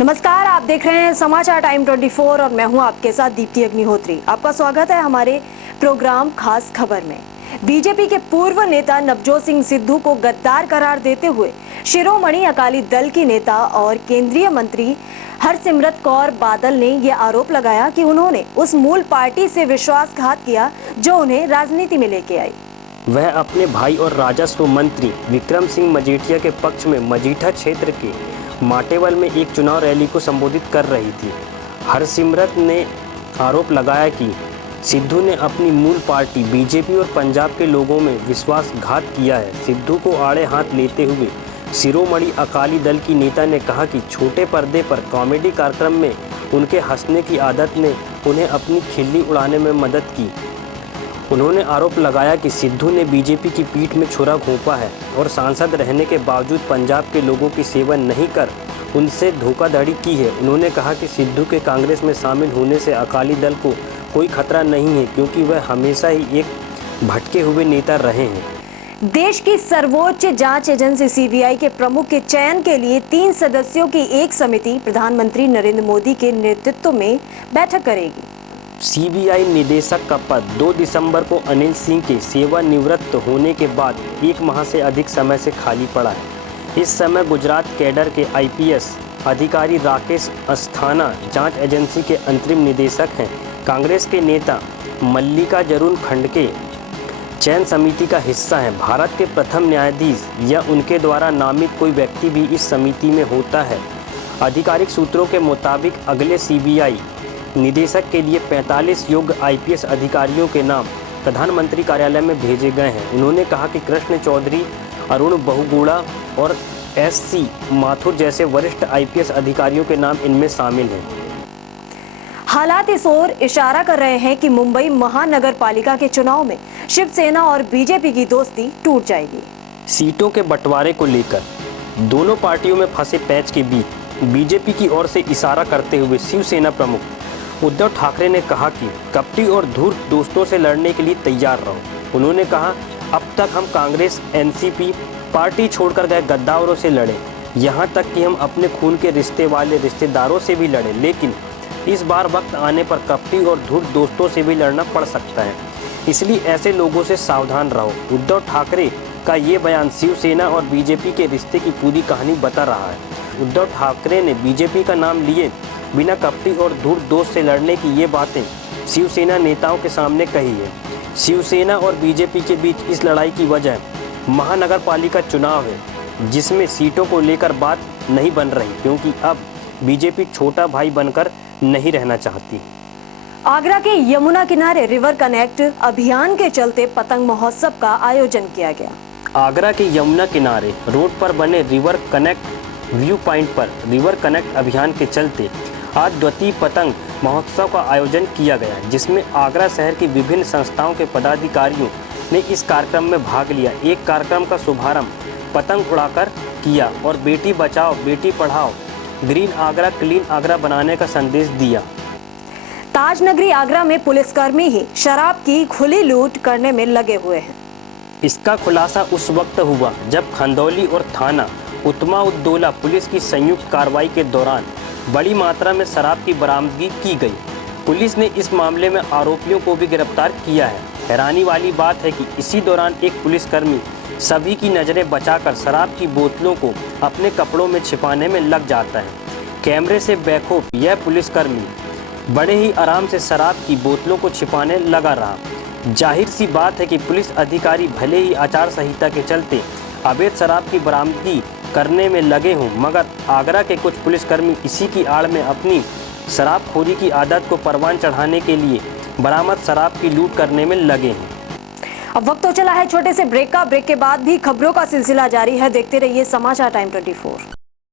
नमस्कार, आप देख रहे हैं समाचार टाइम 24 और मैं हूं आपके साथ दीप्ति अग्निहोत्री। आपका स्वागत है हमारे प्रोग्राम खास खबर में। बीजेपी के पूर्व नेता नवजोत सिंह सिद्धू को गद्दार करार देते हुए शिरोमणि अकाली दल की नेता और केंद्रीय मंत्री हरसिमरत कौर बादल ने यह आरोप लगाया कि उन्होंने उस मूल पार्टी से विश्वासघात किया जो उन्हें राजनीति में लेके आई। वह अपने भाई और राजस्व मंत्री विक्रम सिंह मजीठिया के पक्ष में मजीठा क्षेत्र के माटेवल में एक चुनाव रैली को संबोधित कर रही थी। हरसिमरत ने आरोप लगाया कि सिद्धू ने अपनी मूल पार्टी बीजेपी और पंजाब के लोगों में विश्वासघात किया है। सिद्धू को आड़े हाथ लेते हुए शिरोमणि अकाली दल की नेता ने कहा कि छोटे पर्दे पर कॉमेडी कार्यक्रम में उनके हंसने की आदत ने उन्हें अपनी खिल्ली उड़ाने में मदद की। उन्होंने आरोप लगाया कि सिद्धू ने बीजेपी की पीठ में छुरा घोंपा है और सांसद रहने के बावजूद पंजाब के लोगों की सेवा नहीं कर उनसे धोखाधड़ी की है। उन्होंने कहा कि सिद्धू के कांग्रेस में शामिल होने से अकाली दल को कोई खतरा नहीं है क्योंकि वह हमेशा ही एक भटके हुए नेता रहे हैं। देश की सर्वोच्च जांच एजेंसी सीबीआई के प्रमुख के चयन के लिए 3 सदस्यों की एक समिति प्रधानमंत्री नरेंद्र मोदी के नेतृत्व में बैठक करेगी। सीबीआई निदेशक का पद 2 दिसंबर को अनिल सिंह के सेवानिवृत्त होने के बाद 1 माह से अधिक समय से खाली पड़ा है। इस समय गुजरात कैडर के आईपीएस अधिकारी राकेश अस्थाना जांच एजेंसी के अंतरिम निदेशक हैं। कांग्रेस के नेता मल्लिकार्जुन खड़गे चयन समिति का हिस्सा हैं। भारत के प्रथम न्यायाधीश या उनके द्वारा नामित कोई व्यक्ति भी इस समिति में होता है। आधिकारिक सूत्रों के मुताबिक अगले सीबीआई निदेशक के लिए 45 योग्य आईपीएस अधिकारियों के नाम प्रधानमंत्री कार्यालय में भेजे गए हैं। उन्होंने कहा कि कृष्ण चौधरी, अरुण बहुगुणा और एससी माथुर जैसे वरिष्ठ आईपीएस अधिकारियों के नाम इनमें शामिल हैं। हालात इस ओर इशारा कर रहे हैं कि मुंबई महानगर पालिका के चुनाव में शिवसेना और बीजेपी की दोस्ती टूट जाएगी। सीटों के बंटवारे को लेकर दोनों पार्टियों में फंसे पैंच के बीच बीजेपी की ओर से इशारा करते हुए शिवसेना प्रमुख उद्धव ठाकरे ने कहा कि कपटी और धूर्त दोस्तों से लड़ने के लिए तैयार रहो। उन्होंने कहा, अब तक हम कांग्रेस, एनसीपी पार्टी छोड़कर गए गद्दारों से लड़े, यहाँ तक कि हम अपने खून के रिश्ते वाले रिश्तेदारों से भी लड़े, लेकिन इस बार वक्त आने पर कपटी और धूर्त दोस्तों से भी लड़ना पड़ सकता है, इसलिए ऐसे लोगों से सावधान रहो। उद्धव ठाकरे का ये बयान शिवसेना और बीजेपी के रिश्ते की पूरी कहानी बता रहा है। उद्धव ठाकरे ने बीजेपी का नाम लिए बिना कपटी और धूर्त दोस्त से लड़ने की ये बातें शिवसेना नेताओं के सामने कही है। शिवसेना और बीजेपी के बीच इस लड़ाई की वजह महानगर पालिका चुनाव है, जिसमें सीटों को लेकर बात नहीं बन रही क्योंकि अब बीजेपी छोटा भाई बनकर नहीं रहना चाहती। आगरा के यमुना किनारे रिवर कनेक्ट अभियान के चलते पतंग महोत्सव का आयोजन किया गया। आगरा के यमुना किनारे रोड पर बने रिवर कनेक्ट व्यू पॉइंट पर रिवर कनेक्ट अभियान के चलते आज द्वितीय पतंग महोत्सव का आयोजन किया गया, जिसमें आगरा शहर की विभिन्न संस्थाओं के पदाधिकारियों ने इस कार्यक्रम में भाग लिया। एक कार्यक्रम का शुभारंभ पतंग उड़ाकर किया और बेटी बचाओ बेटी पढ़ाओ, ग्रीन आगरा क्लीन आगरा बनाने का संदेश दिया। ताजनगरी आगरा में पुलिसकर्मी ही शराब की खुली लूट करने में लगे हुए हैं। इसका खुलासा उस वक्त हुआ जब खंदौली और थाना उत्मा उद्दौला पुलिस की संयुक्त कार्रवाई के दौरान बड़ी मात्रा में शराब की बरामदगी की गई। पुलिस ने इस मामले में आरोपियों को भी गिरफ्तार किया है। हैरानी वाली बात है कि इसी दौरान एक पुलिसकर्मी सभी की नज़रें बचाकर शराब की बोतलों को अपने कपड़ों में छिपाने में लग जाता है। कैमरे से बेखौफ यह पुलिसकर्मी बड़े ही आराम से शराब की बोतलों को छिपाने लगा रहा। जाहिर सी बात है कि पुलिस अधिकारी भले ही आचार संहिता के चलते अवैध शराब की बरामदगी करने में लगे हों, मगर आगरा के कुछ पुलिसकर्मी इसी की आड़ में अपनी शराबखोरी की आदत को परवान चढ़ाने के लिए बरामद शराब की लूट करने में लगे हैं। अब वक्त तो चला है छोटे से ब्रेक का। ब्रेक के बाद भी खबरों का सिलसिला जारी है। देखते रहिए समाचार टाइम 24।